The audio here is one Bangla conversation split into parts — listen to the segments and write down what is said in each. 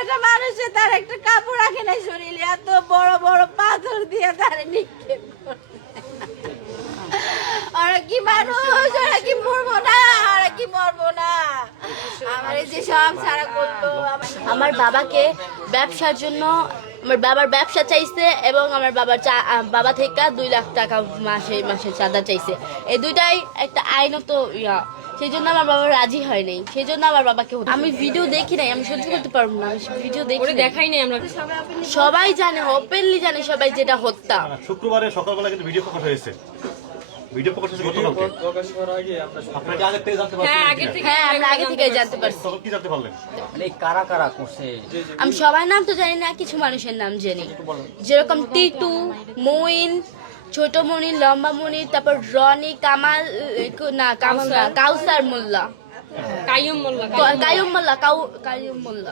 একটা মানুষে তার একটা কাপড় রাখে নাই শরীরে, এত বড় বড় পাথর দিয়ে তারে নিক্ষেপ করে। ওরা কি মানুষ, ওরা কি মরবো না, ওরা কি মরবো না। আমার এই যে সব সারা করতো। আমার বাবাকে ব্যবসার জন্য, আমার বাবার ব্যবসা চাইছে এবং আমার বাবা থেকে 2 লাখ টাকা মাসে মাসে চাঁদা চাইছে। এই দুইটাই একটা আইনত ইয়া, সেই জন্য আমার বাবা রাজি হয় নাই। সেই জন্য আমার বাবাকে, আমি ভিডিও দেখি নাই, আমি সহ্য করতে পারবো না, আমি ভিডিও দেখাই নাই। আমরা সবাই জানে, ওপেনলি জানে সবাই যেটা হত্যা। শুক্রবারে সকালবেলা কিন্তু ভিডিও প্রকাশ হয়েছে। ভিডিও প্রকাশ হয়েছে গতকালকে। আপনারা কি আগে থেকে জানতে পারছেন? হ্যাঁ, আমরা আগে থেকে জানতে পারছি। তখন কি জানতে পারলেন? মানে কারা কারা করছে? আমি সবার নাম তো জানি না, কিছু মানুষের নাম জানি, যেরকম টিটু, মইন, ছোট মনির, লম্বা মনির, তারপর রনি, কামাল না, কামাল না, কাউসার মোল্লা, কাইয়ুম মোল্লা,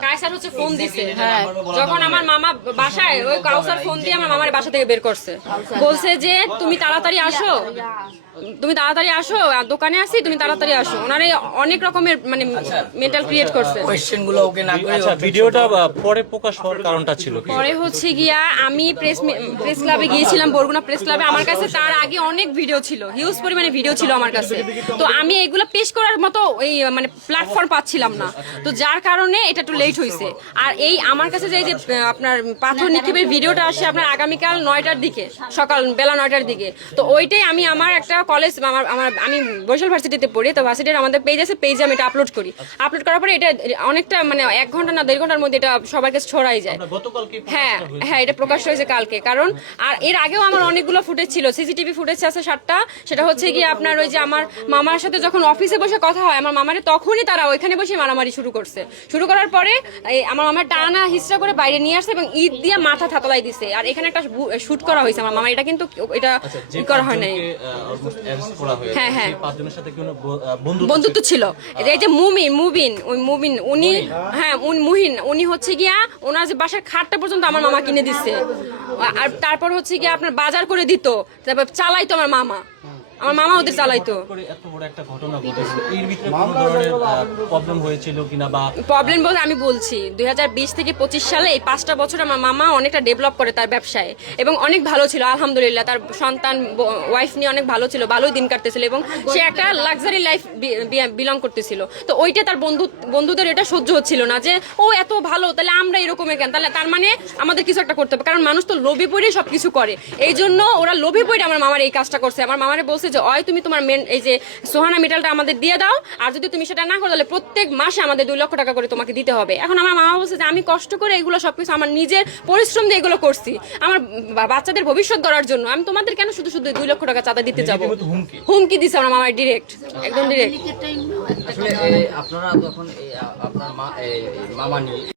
কায়সার হচ্ছে ফোন দিছে। হ্যাঁ, যখন আমার মামা বাসায়, ওই কাউসার ফোন দিয়ে আমার মামার বাসা থেকে বের করছে, বলছে যে তুমি তাড়াতাড়ি আসো, তুমি তাড়াতাড়ি আসো, দোকানে আসি, তুমি তাড়াতাড়ি আসো। ওনারে অনেক রকমের মানে মেন্টাল ক্রিয়েট করছে। কোশ্চেন গুলো ওকে না করে আচ্ছা, ভিডিওটা পরে প্রকাশ হওয়ার কারণটা ছিল কি? পরে হচ্ছে গিয়া আমি প্রেস ক্লাবে গিয়েছিলাম, বরগুনা প্রেস ক্লাবে। আমার কাছে তার আগে অনেক ভিডিও ছিল, হিউজ পরিমাণে ভিডিও ছিল আমার কাছে। তো আমি এগুলো পেশ করার মতো এই মানে প্ল্যাটফর্ম পাচ্ছিলাম না, তো যার কারণে এটা একটু লেট হয়েছে। আর এই আমার কাছে যে আপনার পাথর নিক্ষেপের ভিডিওটা আসে আপনার আগামীকাল 9টার দিকে, সকাল বেলা 9টার দিকে। তো ওইটাই আমি আমার একটা কলেজ, আমি বরিশাল ভার্সিটিতে পড়ি, তো ভার্সিটির আমাদের পেজ আছে, পেজে আমি এটা আপলোড করি। আপলোড করার পরে এটা অনেকটা মানে 1 ঘন্টা না 1.5 ঘন্টার মধ্যে এটা সবার কাছে ছড়াই যায়। হ্যাঁ হ্যাঁ, এটা প্রকাশ হয়েছে কালকে। কারণ আর এর আগেও আমার অনেকগুলো ফুটেজ ছিল, সিসিটিভি ফুটেজ আছে 7টা। সেটা হচ্ছে গিয়ে আপনার ওই যে আমার মামার সাথে যখন অফিসে বসে কথা হয়, আমার মামারে তখনই তারা ওইখানে বসে মারামারি শুরু করছে। শুরু করার পরে আমার মামার টানা হিস্ট্রা করে বাইরে নিয়ে আসছে এবং ঈদ দিয়ে মাথা থাতলাই দিছে। আর এখানে একটা শুট করা হয়েছে আমার মামা, এটা কিন্তু এটা করা হয় নাই। হ্যাঁ হ্যাঁ, বন্ধুত্ব ছিল। এই যে মুবিন উনি, হ্যাঁ মুহিন, উনি হচ্ছে গিয়া ওনার যে বাসার খাটটা পর্যন্ত আমার মামা কিনে দিচ্ছে। আর তারপর হচ্ছে গিয়া আপনার বাজার করে দিত, তারপর চালাইতো আমার মামা, আমার মামা ওদের চালাইতো। এত বড় একটা ঘটনা ঘটেছে, এর ভিতরে কোনো ধরনের প্রবলেম হয়েছিল কিনা? বা প্রবলেম বলতে আমি বলছি 2020 থেকে 25 সালে এই 5টা বছর আমার মামা অনেকটা ডেভেলপ করে তার ব্যবসায় এবং অনেক ভালো ছিল আলহামদুলিল্লাহ। তার সন্তান ওয়াইফ নিয়ে অনেক ভালো ছিল, ভালোই দিন কাটতেছিল এবং সে একটা লাক্সারি লাইফ বিলং করতেছিল। তো ওইটা তার বন্ধুদের এটা সহ্য হচ্ছিল না যে ও এত ভালো, তাহলে আমরা এরকমের কেন, তাহলে তার মানে আমাদের কিছু একটা করতে হবে। কারণ মানুষ তো লোভে পড়ে সবকিছু করে, এই জন্য ওরা লোভে পড়ে আমার মামার এই কাজটা করছে। আমার মামারে বলছে যে ওই তুমি তোমার এই যে সোহানা মেটালটা আমাদের দিয়ে দাও, আর যদি তুমি সেটা না করো তাহলে প্রত্যেক মাসে আমাদের 2 লক্ষ টাকা করে তোমাকে দিতে হবে। এখন আমার মামা বলছে যে আমি কষ্ট করে এগুলো সবকিছু আমার নিজের পরিশ্রম দিয়ে এগুলো করছি আমার বাচ্চাদের ভবিষ্যৎ গড়ার জন্য, আমি তোমাদের কেন শুধু শুধু 2 লক্ষ টাকা চাঁদা দিতে যাবো। হুমকি দিছে আমার মামার ডিরেক্ট, একদম ডিরেক্ট। আসলে আপনারা তখন আপনার মামা নিয়ে